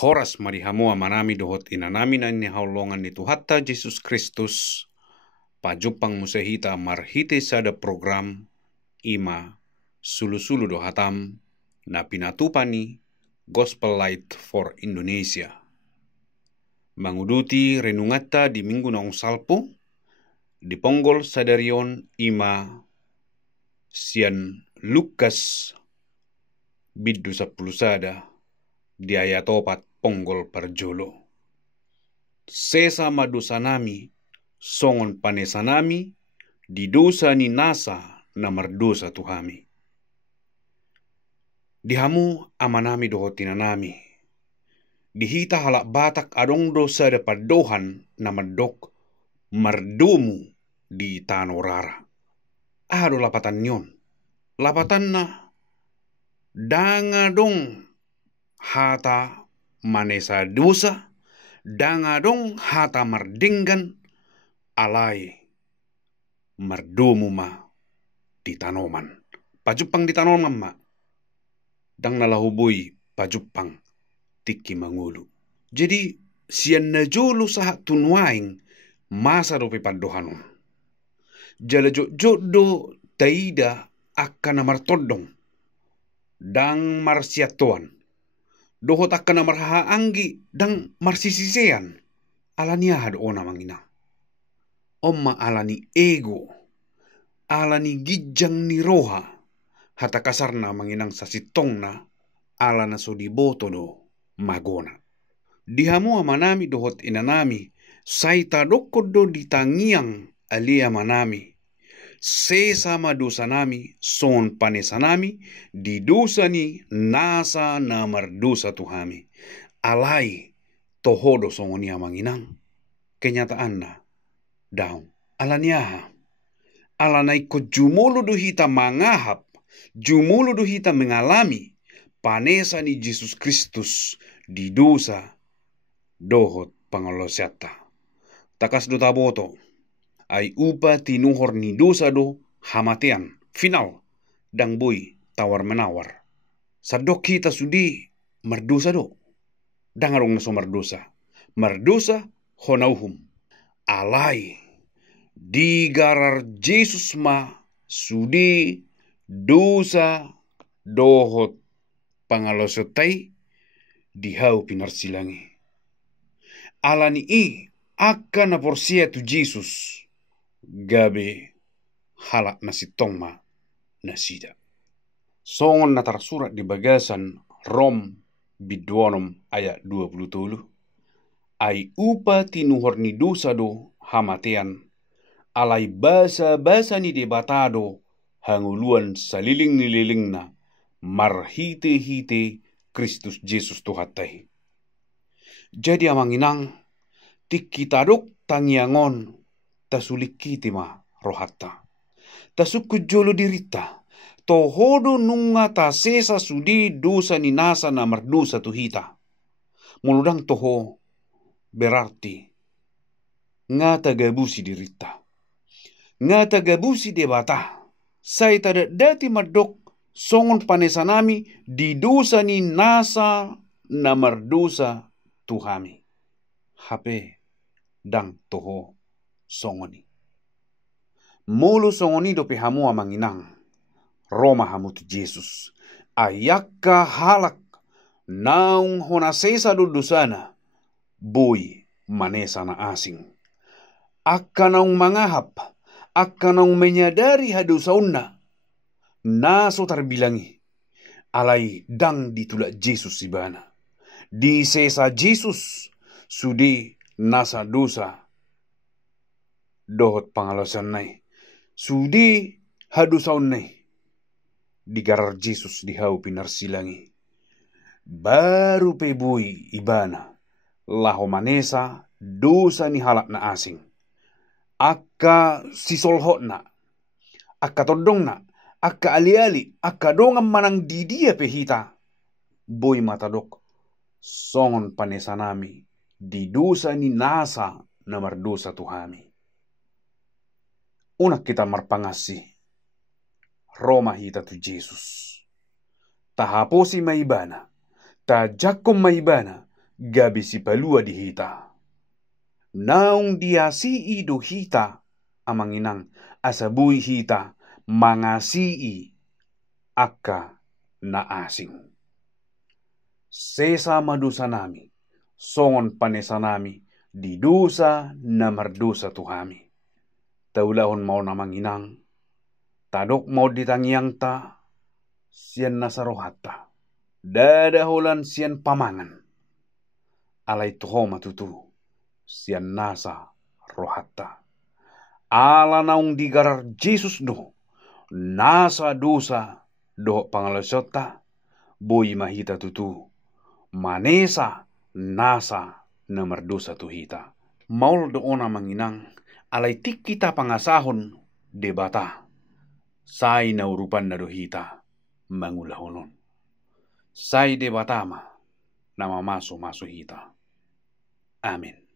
horas marihamua manami dohot inanami na ni haulongan ni Tuhatta Jesus Kristus pajupang musehita marhite sada program ima sulu-sulu dohatam na pinatupani Gospel Light for Indonesia. Manguduti renungata di minggu naung salpo di ponggol sadarion ima sian Lukas biddu 10 sada di ayat 4 ponggol parjolo. Sesa madosanami songon panesanami di dosa ni nasa na mardosa tuhami. Dihamu amanami dohotinanami. Dihita halak batak adong dosa dapat dohan na mardok mardomu di tanorara. Ado lapatan nyon. Lapatan na dangadong hata manesa dosa, dangadong hata mardenggan alai mardomu ma di tanoman. Pajupang di tanoman ma. Dang nalahubui pajupang tiki mangulu. Jadi sian najolo sahat tunwaing masa dope padohanon. Jala jodo taida akan martodong dang marsiatuan. Dohot akan marhaanggi dang marsisisean. Alania had ona mangina. Omma alani ego. Alani gijang ni roha. Hata kasarna manginang sasitongna alana sodiboto do magona. Dihamu amanami dohot inanami saita dokodo ditangiang alia manami. Sesama dosa nami son panesanami di dosa ni nasa na mardosa tuhami. Alai tohodo songonia manginang. Kenyataan na daw alaniaha. Alanai ko jumolo do hita mangahap. Jumolo do hita mengalami panesa ni Jesus Kristus di dosa dohot pangalosyata. Takas do taboto ay upa tinuhor ni dosa do hamatian final dang boy tawar menawar. Sadok kita sudi mardosa do. Dangarong naso mardosa. Mardosa honauhum. Alai digarar Jesus ma sudi dosa dohot pangalosotai dihau pinarsilangi. Alani i akan naporsia tu Jesus gabe halak nasitong ma nasida. Songon na tarsurat di bagasan Rom biduanom ayat 20 ay upa tinuhor ni dosa do hamatean alai basa-basa ni debatado hanguluan saliling nililing na marhite-hite Kristus Jesus Tuhatai. Jadi amanginang tikitadok tangiangon tasulik kiti ma rohatta. Tasukku jolo dirita tohodo nunga ta sesa sudi dosa ni nasa na mardosa tuhita. Muludang toho berarti ngata gabusi dirita. Ngata gabusi debata. Saya tadak dati madok songon panesanami di dosa ni nasa na mardosa tuhami. Hape dang toho songoni. Mulu songoni dope hamu amanginang. Roma hamu tu Jesus. Ayakka halak naung honasesa do dosana. Boy manesa na asing. Akka naung mangahap. Akka naung menyadari hadosauna. Naso terbilangi. Alai dang ditulak Jesus ibana. Di sesa Jesus sudi nasa dosa dohot pangalosan nai. Sudi hadosaun nai. Digarar Jesus dihau pinarsilangi. Baru pebui ibana. Laho manesa dosa ni halak na asing. Akka sisolhot na. Akka todong na. Akka ali-ali. Akka dongam manang didia pehita. Boy matadok. Songon panesanami. Di dosa ni nasa na mardosa tuhami. Unak kita marpangasi. Roma hita tu Jesus. Tahaposi maibana. Tajakom maibana. gabi si palua di hita. Naung dia si do hita amanginang asabui hita mangasi'i akka na asing. Sesa madosa nami, songon panesa nami, di dosa na mardosa tuhami. Taulahon mau namanginang, tadok mau ditangiang ta, sian nasarohata. Dadaholan sian pamangan. Alai tuho matutu, sian nasa rohata. Ala naung digarar Jesus do, nasa dosa do pangalasota, boy mahita tutu. Manesa nasa nomor dosa tuhita. Maul doona manginang, alai tik kita pangasahon debata. Sai naurupan na dohita mangulahonon. Sai debatama nama maso hita. Amin.